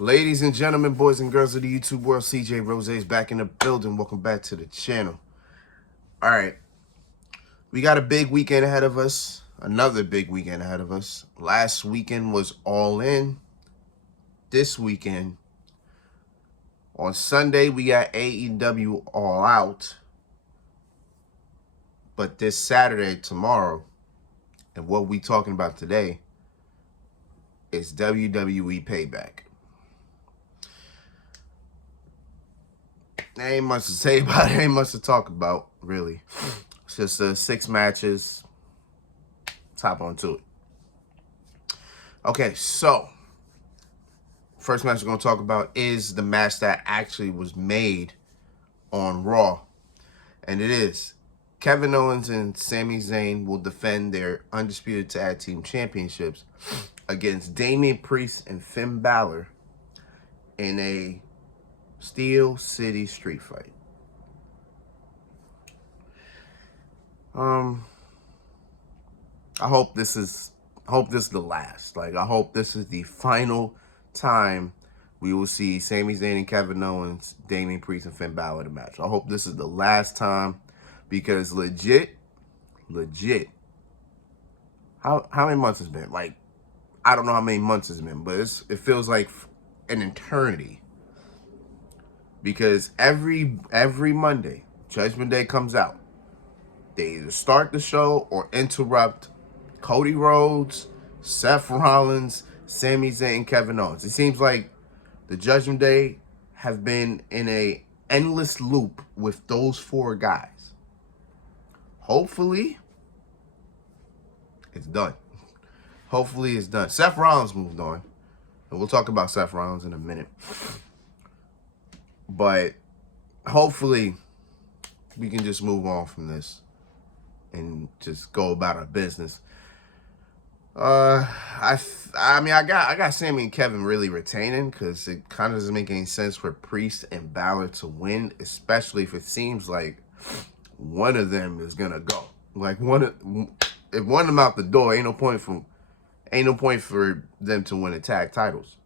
Ladies and gentlemen, boys and girls of the YouTube world, CJ Rose is back in the building. Welcome back to the channel. All right, we got a big weekend ahead of us. Another big weekend ahead of us. Last weekend was All In. This weekend, on Sunday, we got AEW All Out. But this Saturday, tomorrow, and what we talking about today is WWE Payback. There ain't much to say about it. Ain't much to talk about, really. It's just 6 matches. Let's hop on to it. Okay, so first match we're going to talk about is the match that actually was made on Raw. And it is Kevin Owens and Sami Zayn will defend their Undisputed Tag Team Championships against Damian Priest and Finn Balor in a Steel City street fight. I hope this is the last. I hope this is the final time we will see Sami Zayn and Kevin Owens, Damian Priest and Finn Balor in a match. I hope this is the last time, because legit, how many months has been? I don't know how many months it's been, but it feels like an eternity. Because every Monday, Judgment Day comes out. They either start the show or interrupt Cody Rhodes, Seth Rollins, Sami Zayn, Kevin Owens. It seems like the Judgment Day have been in a endless loop with those 4 guys. Hopefully, it's done. Hopefully, it's done. Seth Rollins moved on. And we'll talk about Seth Rollins in a minute. But hopefully, we can just move on from this and just go about our business. I got Sami and Kevin really retaining, because it kind of doesn't make any sense for Priest and Balor to win, especially if it seems like one of them is gonna go. If one of them out the door, ain't no point for them to win the tag titles.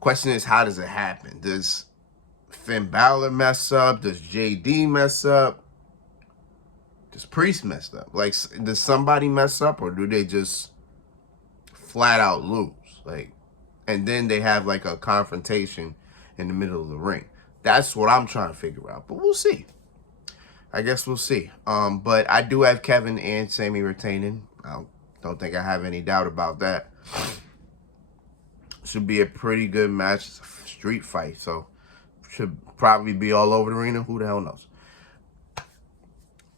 Question is, how does it happen? Does Finn Balor mess up? Does JD mess up? Does Priest mess up? Does somebody mess up, or do they just flat out lose? And then they have a confrontation in the middle of the ring. That's what I'm trying to figure out. But we'll see. I guess we'll see. But I do have Kevin and Sami retaining. I don't think I have any doubt about that. Should be a pretty good match. It's a street fight, so should probably be all over the arena. Who the hell knows?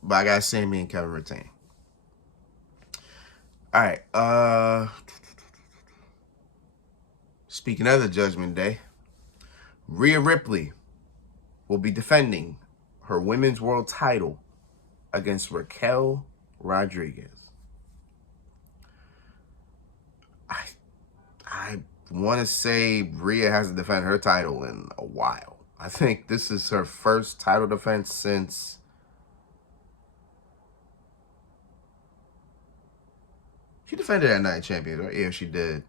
But I got Sami and Kevin retaining. All right. Speaking of the Judgment Day, Rhea Ripley will be defending her Women's World title against Raquel Rodriguez. I want to say Rhea hasn't defended her title in a while. I think this is her first title defense since she defended that Night Champion, right? Yeah, she did.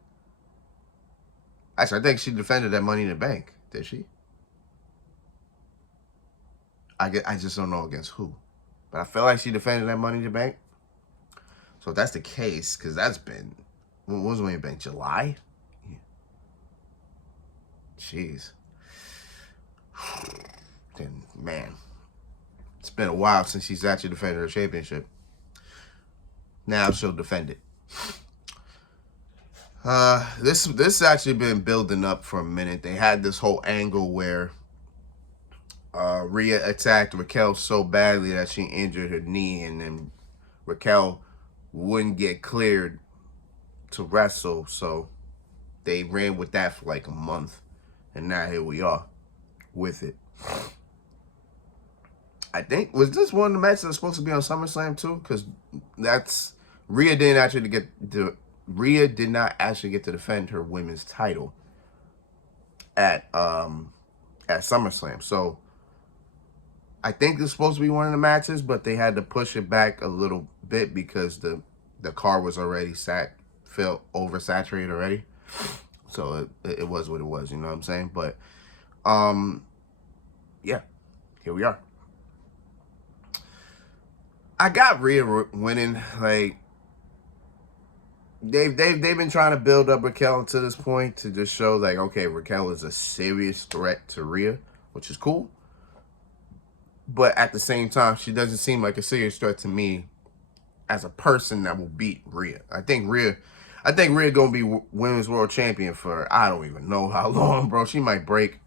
Actually, I think she defended that Money in the Bank. Did she? I just don't know against who. But I feel like she defended that Money in the Bank. So if that's the case, because that's been, when was Money in the Bank? July? Yeah. Jeez. Then, man, it's been a while since she's actually defended her championship. Now she'll defend it. This actually been building up for a minute. They had this whole angle where Rhea attacked Raquel so badly that she injured her knee, and then Raquel wouldn't get cleared to wrestle, so they ran with that for a month, and now here we are with it. I think, was this one of the matches that's supposed to be on SummerSlam too? Because Rhea did not actually get to defend her women's title at SummerSlam. So I think this is supposed to be one of the matches, but they had to push it back a little bit because the card was already felt oversaturated already. So it was what it was, you know what I'm saying? But yeah, here we are. I got Rhea winning. Like they've been trying to build up Raquel to this point to just show like, okay, Raquel is a serious threat to Rhea, which is cool. But at the same time, she doesn't seem like a serious threat to me as a person that will beat Rhea. I think Rhea gonna be women's world champion for I don't even know how long, bro. She might break.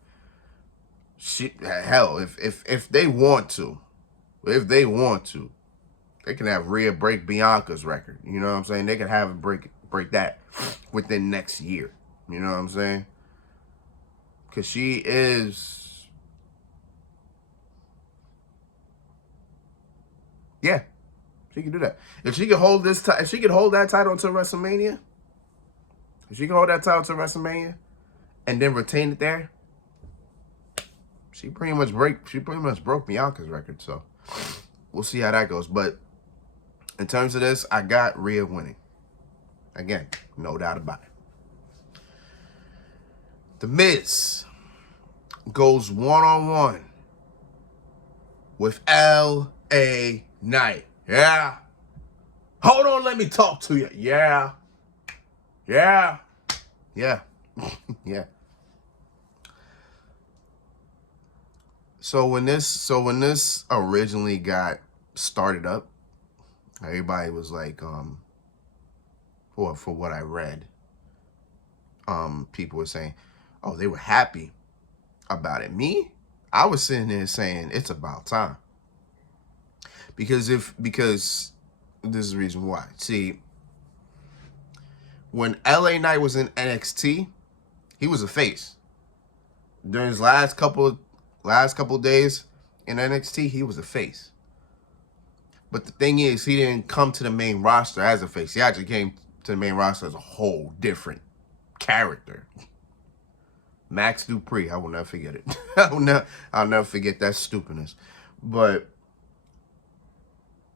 Hell, if they want to, they can have Rhea break Bianca's record. You know what I'm saying? They can have it break that within next year. You know what I'm saying? Because she is, yeah, she can do that. If she could hold if she could hold that title until WrestleMania, and then retain it there, she pretty much broke Bianca's record. So we'll see how that goes. But in terms of this, I got Rhea winning. Again, no doubt about it. The Miz goes one-on-one with L.A. Knight. Yeah. Hold on, let me talk to you. Yeah. Yeah. Yeah. Yeah. So when this originally got started up, everybody was like, for what I read, people were saying, oh, they were happy about it. Me, I was sitting there saying it's about time. Because this is the reason why. See, when LA Knight was in NXT, he was a face. During his last couple days in NXT, he was a face. But the thing is, he didn't come to the main roster as a face. He actually came to the main roster as a whole different character. Max Dupree, I will never forget it. I'll never forget that stupidness. But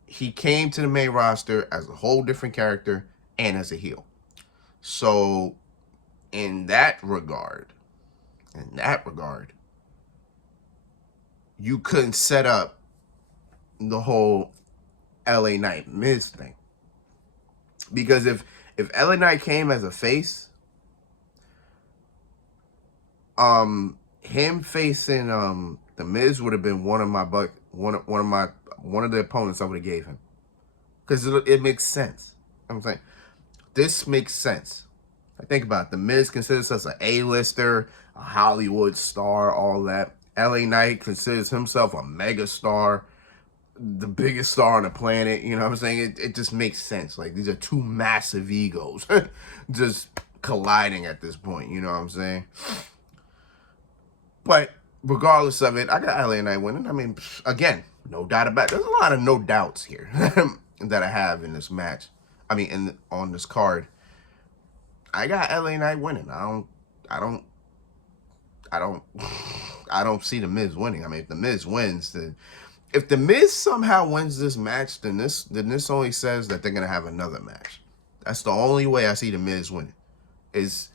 he came to the main roster as a whole different character and as a heel. So in that regard, you couldn't set up the whole LA Knight Miz thing. Because if LA Knight came as a face, him facing the Miz would have been one of the opponents I would have gave him. Because it makes sense. I'm saying this makes sense. I think about it. The Miz considers us an A-lister, a Hollywood star, all that. LA Knight considers himself a mega star, the biggest star on the planet. You know what I'm saying? It just makes sense. Like, these are two massive egos just colliding at this point. You know what I'm saying? But regardless of it, I got LA Knight winning. I mean, again, no doubt about it. There's a lot of no doubts here that I have in this match. I mean, on this card. I got LA Knight winning. I don't see the Miz winning. I mean, if the Miz wins, then if the Miz somehow wins this match, then this only says that they're gonna have another match. That's the only way I see the Miz winning. Is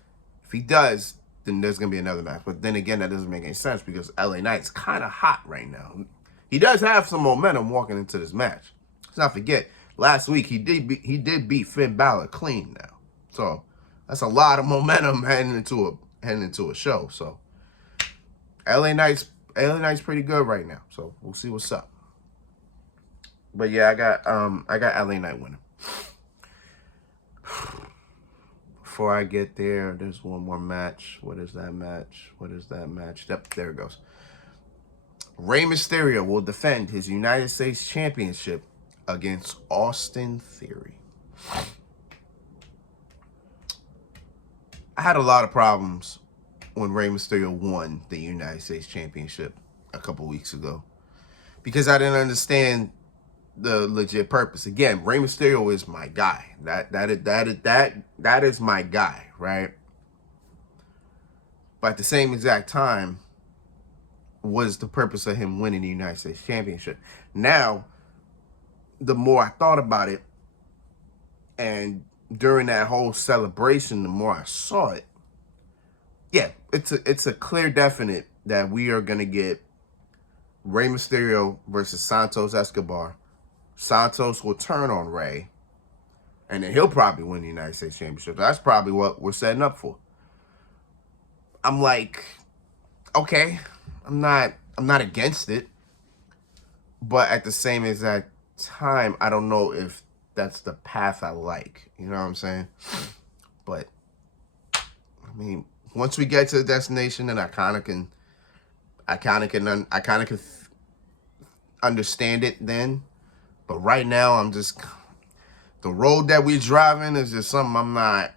if he does, then there's gonna be another match. But then again, that doesn't make any sense because LA Knight's kind of hot right now. He does have some momentum walking into this match. Let's not forget, last week he did beat Finn Balor clean now. So that's a lot of momentum heading into a show. So LA Knight's pretty good right now. So we'll see what's up. But yeah, I got LA Knight winning. Before I get there, there's one more match. What is that match? Yep, there it goes. Rey Mysterio will defend his United States Championship against Austin Theory. I had a lot of problems when Rey Mysterio won the United States Championship a couple weeks ago because I didn't understand the legit purpose. Again, Rey Mysterio is my guy. That is my guy, right? But at the same exact time, was the purpose of him winning the United States Championship? Now, the more I thought about it, and during that whole celebration, the more I saw it, yeah, it's a clear definite that we are gonna get Rey Mysterio versus Santos Escobar. Santos will turn on Rey, and then he'll probably win the United States Championship. That's probably what we're setting up for. I'm like, okay, I'm not against it, but at the same exact time, I don't know if that's the path I like. You know what I'm saying? But I mean, once we get to the destination, then I kind of can understand it then. But right now, I'm just the road that we driving is just something I'm not.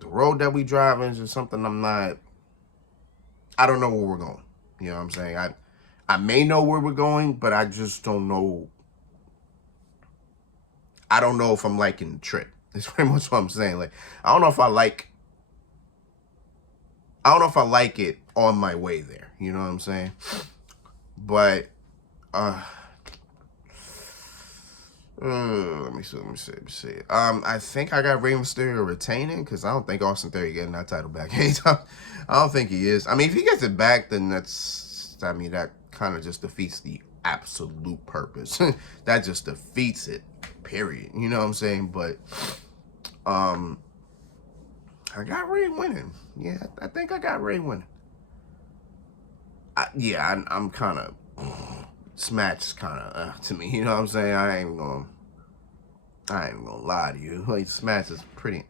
The road that we driving is just something I'm not. I don't know where we're going. You know what I'm saying? I may know where we're going, but I just don't know. I don't know if I'm liking the trip. That's pretty much what I'm saying. Like, I don't know if I like. I don't know if I like it on my way there. You know what I'm saying? But let me see. I think I got Rey Mysterio retaining because I don't think Austin Theory getting that title back anytime. I don't think he is. I mean, if he gets it back, then that kind of just defeats the absolute purpose. That just defeats it. Period. You know what I'm saying? But I got Rey winning. Yeah, I think I got Rey winning. I'm kind of. Smash kind of to me, you know what I'm saying? I ain't even gonna lie to you. Like, Smash is pretty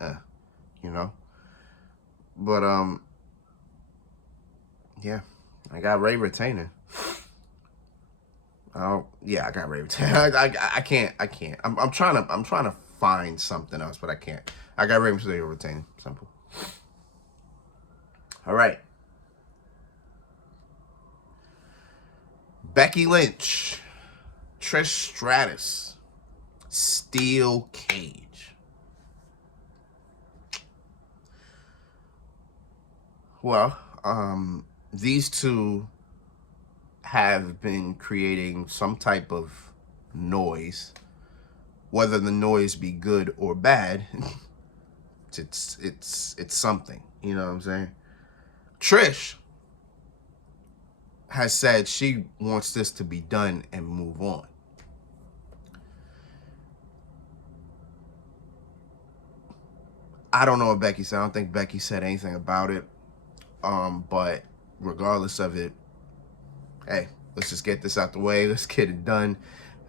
you know. But yeah, I got Rey retaining. Oh yeah, I got Rey retaining. I can't. I'm trying to find something else, but I can't. I got Rey Mysterio retaining. Simple. All right. Becky Lynch, Trish Stratus, Steel Cage. Well, these two have been creating some type of noise. Whether the noise be good or bad, it's something. You know what I'm saying? Trish has said she wants this to be done and move on. I don't know what Becky said. I don't think Becky said anything about it. But regardless of it, hey, let's just get this out the way. Let's get it done.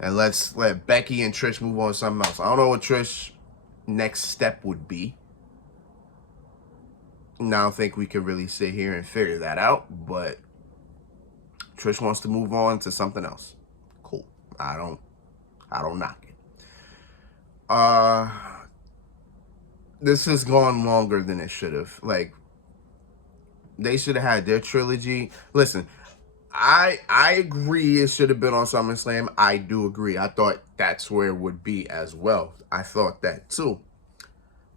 And let's let Becky and Trish move on to something else. I don't know what Trish's next step would be. And I don't think we could really sit here and figure that out. But Trish wants to move on to something else. Cool. I don't knock it. This has gone longer than it should have. Like, they should have had their trilogy. Listen, I agree it should have been on SummerSlam. I do agree. I thought that's where it would be as well. I thought that too.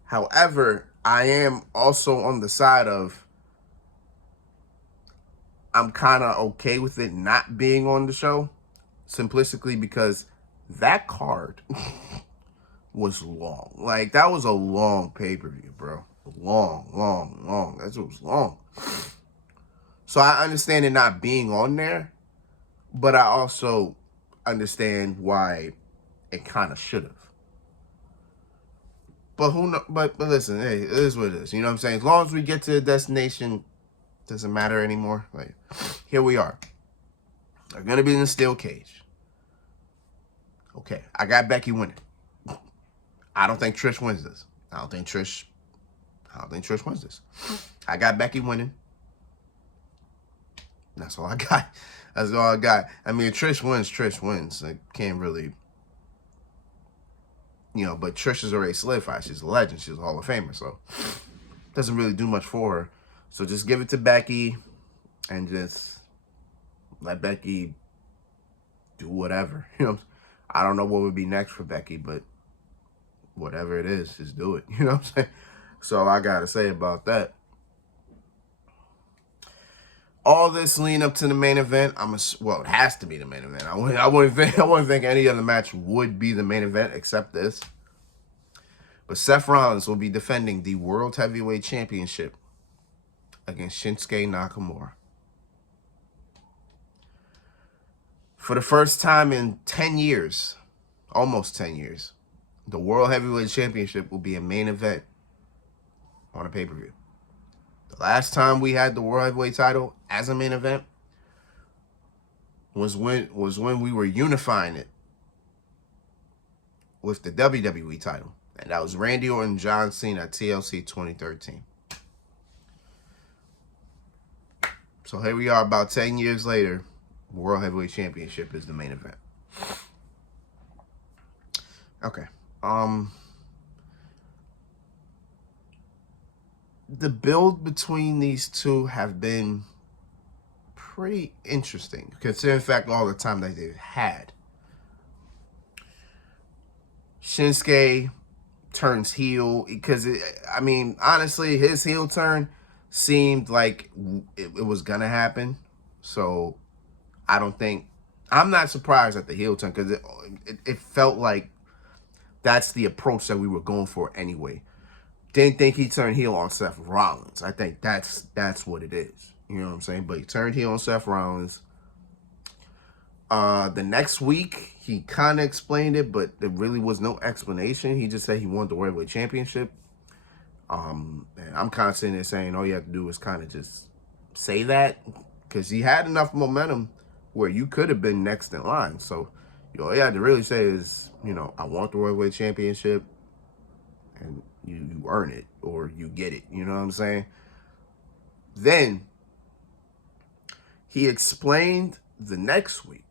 However, I am also on the side of I'm kind of okay with it not being on the show, simplistically because that card was long. Like, that was a long pay-per-view, bro. Long. That was long. So I understand it not being on there, but I also understand why it kind of should have. But who know? But listen, hey, it is what it is. You know what I'm saying? As long as we get to the destination, doesn't matter anymore. Like, here we are. They're gonna be in the steel cage. Okay, I got Becky winning. I don't think Trish wins this. I don't think Trish wins this. I got Becky winning. That's all I got. That's all I got. I mean, Trish wins. I can't really, but Trish is already solidified. She's a legend. She's a Hall of Famer. So, doesn't really do much for her. So, just give it to Becky and just let Becky do whatever. I don't know what would be next for Becky, but whatever it is, just do it. You know what I'm saying? That's all I got to say about that. All this leading up to the main event, it has to be the main event. I wouldn't think any other match would be the main event except this. But Seth Rollins will be defending the World Heavyweight Championship against Shinsuke Nakamura. For the first time in 10 years, almost 10 years, the World Heavyweight Championship will be a main event on a pay-per-view. The last time we had the World Heavyweight title as a main event was when we were unifying it with the WWE title. And that was Randy Orton and John Cena at TLC 2013. So here we are about 10 years later. World Heavyweight Championship is the main event. Okay. The build between these two have been pretty interesting, considering the fact all the time that they've had. Shinsuke turns heel because, honestly, his heel turn seemed like it was going to happen. So I'm not surprised at the heel turn because it felt like that's the approach that we were going for anyway. Didn't think he turned heel on Seth Rollins. I think that's what it is. You know what I'm saying? But he turned heel on Seth Rollins. The next week, he kind of explained it, but there really was no explanation. He just said he wanted the World Heavyweight Championship. And I'm kind of sitting there saying all you have to do is kind of just say that, because he had enough momentum where you could have been next in line. So, all you had to really say is, I want the World Heavyweight Championship, and you earn it or you get it. You know what I'm saying? Then he explained the next week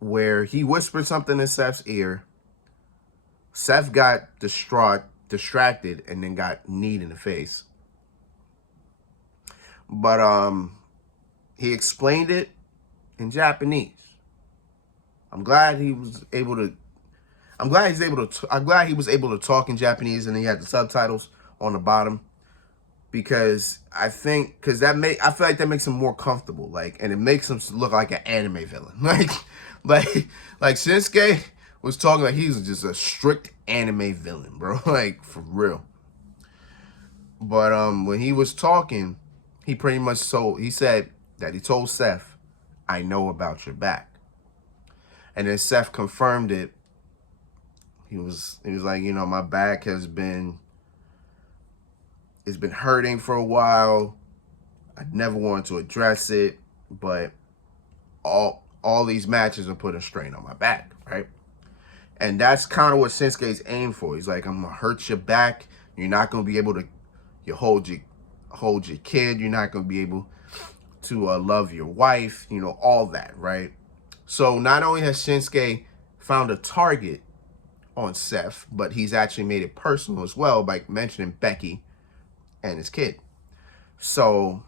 where he whispered something in Seth's ear. Seth got distracted, and then got kneed in the face. But he explained it in Japanese. I'm glad he was able to talk in Japanese, and he had the subtitles on the bottom, because I feel like that makes him more comfortable, and it makes him look like an anime villain. Like Shinsuke was talking like he's just a strict anime villain, bro. For real. But when he was talking, he pretty much he said that he told Seth, "I know about your back." And then Seth confirmed it. He was like, my back it's been hurting for a while. I never wanted to address it, but all these matches are putting strain on my back, right? And that's kind of what Shinsuke's aimed for. He's like, I'm gonna hurt your back. You're not gonna be able to hold your kid. You're not gonna be able to love your wife. All that, right? So not only has Shinsuke found a target on Seth, but he's actually made it personal as well by mentioning Becky and his kid. So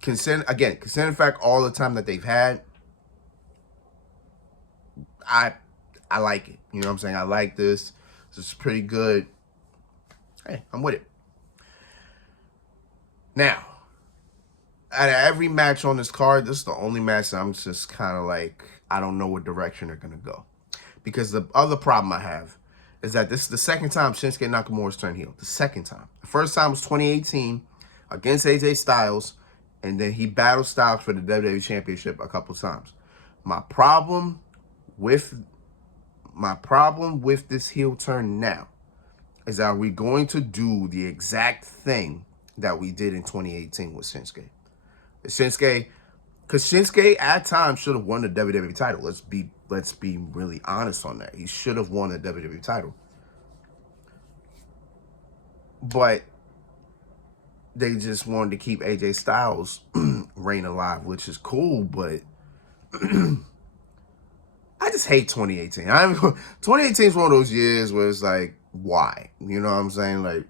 considering the fact all the time that they've had, I like it. You know what I'm saying? I like this. This is pretty good. Hey, I'm with it. Now, out of every match on this card, this is the only match that I'm just kind of like, I don't know what direction they're going to go. Because the other problem I have is that this is the second time Shinsuke Nakamura's turned heel. The second time. The first time was 2018 against AJ Styles, and then he battled Styles for the WWE Championship a couple times. My problem with this heel turn now is, are we going to do the exact thing that we did in 2018 with Shinsuke? Because Shinsuke at times should have won the WWE title. Let's be really honest on that. He should have won the WWE title. But they just wanted to keep AJ Styles' reign alive, which is cool, but I just hate 2018. 2018 is one of those years where it's like, why? You know what I'm saying? Like,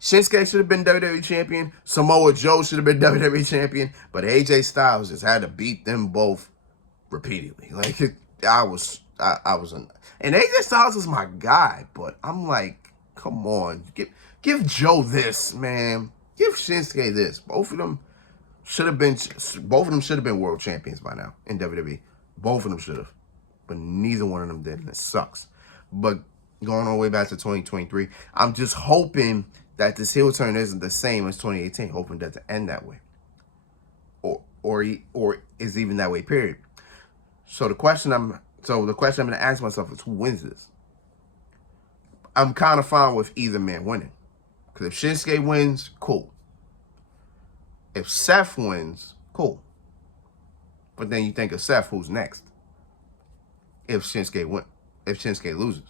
Shinsuke should have been WWE champion. Samoa Joe should have been WWE champion. But AJ Styles just had to beat them both repeatedly. And AJ Styles is my guy, but I'm like, come on, give Joe this, man. Give Shinsuke this. Both of them should have been world champions by now in WWE. Both of them should have, but neither one of them did, and it sucks. But going all the way back to 2023. I'm just hoping that this heel turn isn't the same as 2018. Hoping that to end that way, or is even that way. Period. So the question I'm going to ask myself is, who wins this? I'm kind of fine with either man winning, because if Shinsuke wins, cool. If Seth wins, cool. But then you think of Seth, who's next? If Shinsuke loses,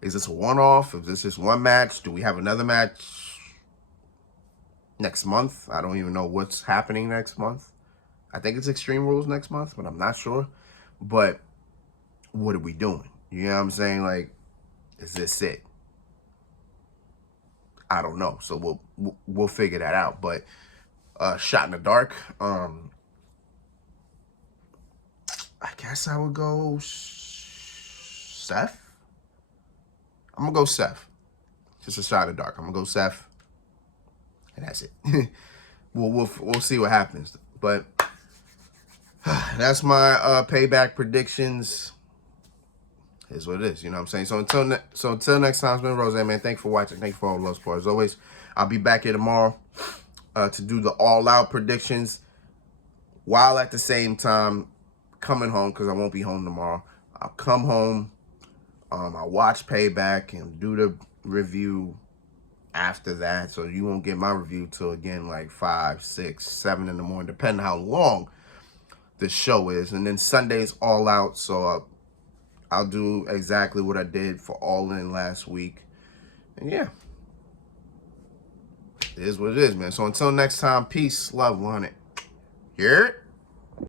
is this a one-off? Is this just one match? Do we have another match next month? I don't even know what's happening next month. I think it's Extreme Rules next month, but I'm not sure. But what are we doing? You know what I'm saying? Like, is this it? I don't know. So we'll figure that out. But shot in the dark. I guess I would go Seth. I'm gonna go Seth. Just a shot in the dark. I'm gonna go Seth, and that's it. we'll see what happens. But that's my payback predictions. Is what it is. You know what I'm saying? So until next time, it's been Rose, man. Thanks for watching. Thanks for all the love support. As always, I'll be back here tomorrow to do the all-out predictions, while at the same time coming home, because I won't be home tomorrow. I'll come home. I'll watch Payback and do the review after that. So you won't get my review till, again, like 5, 6, 7 in the morning, depending how long the show is. And then Sunday's all out. So I'll do exactly what I did for All In last week. And yeah, it is what it is, man. So until next time, peace, love, 100. Hear it?